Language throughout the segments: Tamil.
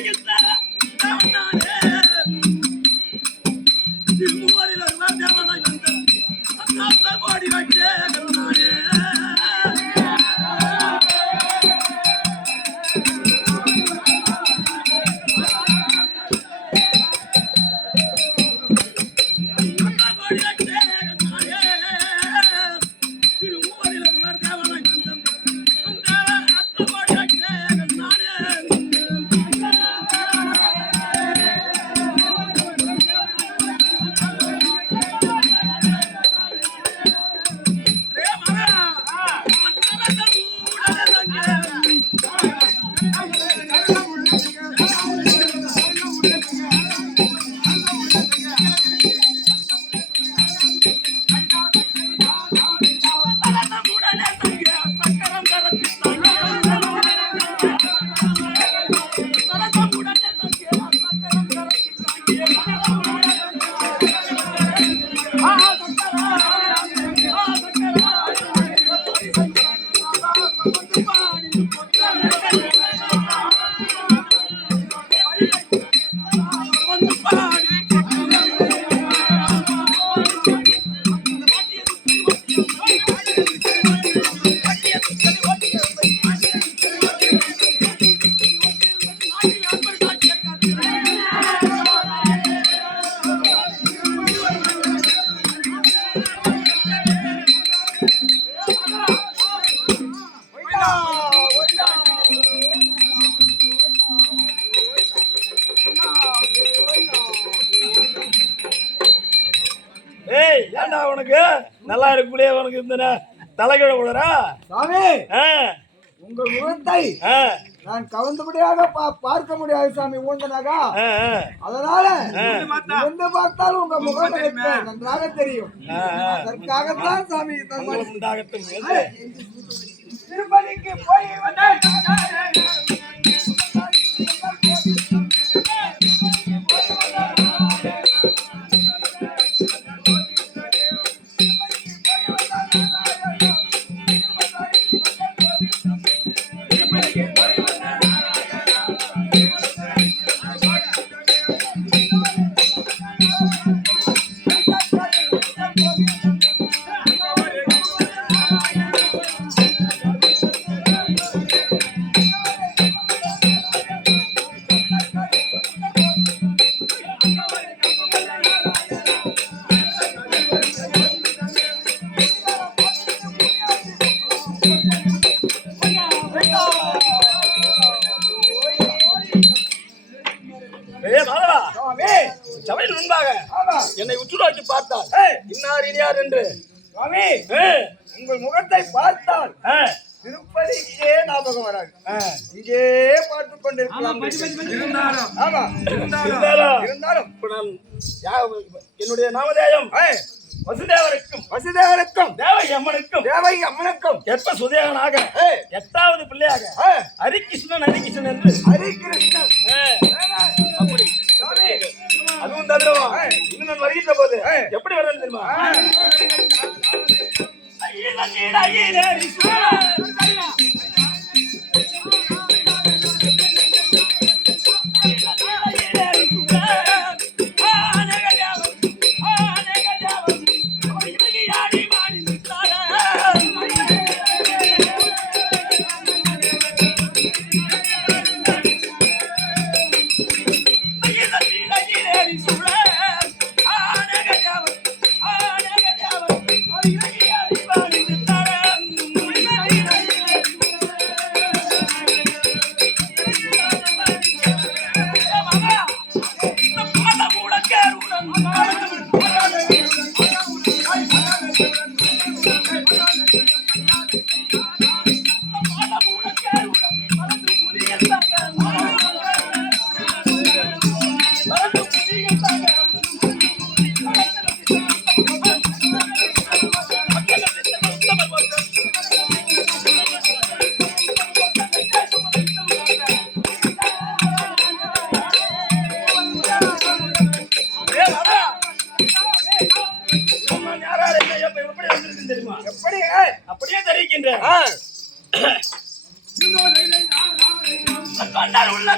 Vegas. ஏய் ஏன்டா உனக்கு? நல்லா இருக்குள்ளே உனக்கு இந்த தலைகீழ விடுறா சாமி ஆ, உங்கள் முகத்தை நான் கவர்ந்தபடியாக பார்க்க முடியாது சாமி ஊந்தனாக. அதனால எந்த பார்த்தாலும் உங்க முகம் நன்றாக தெரியும். அதற்காகத்தான் சாமி சபையில் முன்பாக ஆமா. என்னை உற்று நோக்கி பார்த்தால் இன்னார் இனியார் என்று. சாமி ஏ, உங்கள் முகத்தை பார்த்தால் ஆ, திருப்பதிக்கே ஞாபகம் வராது. இங்கே பார்த்து கொண்டிருக்கலாம் ஆமா இருந்தாலும் இருந்தாலும் நான் என்னுடைய நாமதேயம் வசுதேவருக்கும் வசுதேவருக்கும் தேவகி அம்மனுக்கும் தேவை அம்மனுக்கும் கெற்ப சுதேகனாக ஏய், எட்டாவது பிள்ளையாக ஹரிகிருஷ்ணன் ஹரிகிருஷ்ணன் என்று ஹரிகிருஷ்ணன் அப்படி சாமி அதுவும் ஏய். இன்னும் நான் வருகின்ற போது. எப்படி வரேன் தெரியுமா? தெரிவிக்கின்றேன் கொண்டார் உள்ள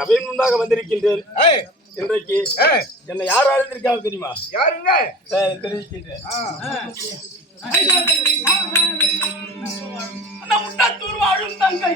சபையின் முன்பாக வந்திருக்கின்றேன் இன்றைக்கு என்னை யார் அழைந்திருக்காங்க தெரியுமா? யாருங்க? தெரிவிக்கின்றேன். வாழும் தங்கை.